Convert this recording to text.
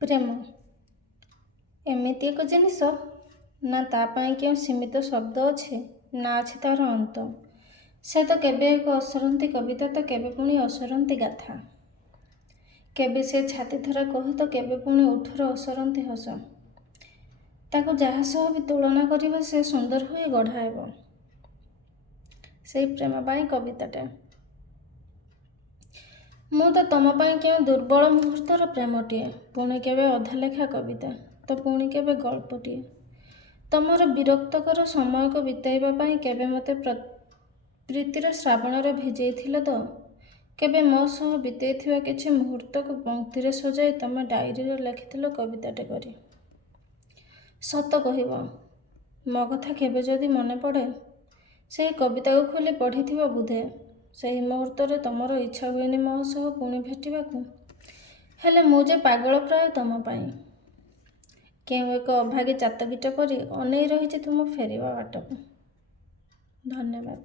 ପ୍ରେମ ଏମିତି ଏକ ଜିନିଷ, ନା ତା ପାଇଁ କେଉଁ ସୀମିତ ଶବ୍ଦ ଅଛି, ନା ଅଛି ତାର ଅନ୍ତ। ସେ ତ କେବେ ଏକ ଅସରନ୍ତି କବିତା, ତ କେବେ ପୁଣି ଅସରନ୍ତି ଗାଥା। କେବେ ସେ ଛାତି ଥରା କହୁ, ତ କେବେ ପୁଣି ଓଠର ଅସରନ୍ତି ହସ। ତାକୁ ଯାହା ସହ ବି ତୁଳନା କରିବ, ସେ ସୁନ୍ଦର ହୋଇ ଗଢ଼ା ହେବ। ସେଇ ପ୍ରେମ ପାଇଁ କବିତାଟା। ମୁଁ ତ ତମ ପାଇଁ କେଉଁ ଦୁର୍ବଳ ମୁହୂର୍ତ୍ତର ପ୍ରେମଟିଏ, ପୁଣି କେବେ ଅଧା ଲେଖା କବିତା, ତ ପୁଣି କେବେ ଗଳ୍ପଟିଏ। ତମର ବିରକ୍ତକର ସମୟକୁ ବିତାଇବା ପାଇଁ କେବେ ମୋତେ ପ୍ରୀତିର ଶ୍ରାବଣରେ ଭିଜେଇଥିଲ ତ, କେବେ ମୋ ସହ ବିତେଇଥିବା କିଛି ମୁହୂର୍ତ୍ତକୁ ପଂକ୍ତିରେ ସଜାଇ ତମେ ଡାଏରୀରେ ଲେଖିଥିଲ କବିତାଟେ କରି। ସତ କହିବ, ମୋ କଥା କେବେ ଯଦି ମନେ ପଡ଼େ, ସେହି କବିତାକୁ ଖୋଲି ପଢ଼ିଥିବ ବୋଧେ। ସେହି ମୁହୂର୍ତ୍ତରେ ତମର ଇଚ୍ଛା ହୁଏନି ମୋ ସହ ପୁଣି ଭେଟିବାକୁ। ହେଲେ ମୁଁ ଯେ ପାଗଳ ପ୍ରାୟ ତମ ପାଇଁ। କେଉଁ ଏକ ଅଭାଗୀ ଚାତକୀଟ ପରି ଅନେଇ ରହିଛି ତୁମ ଫେରିବା ବାଟକୁ। ଧନ୍ୟବାଦ।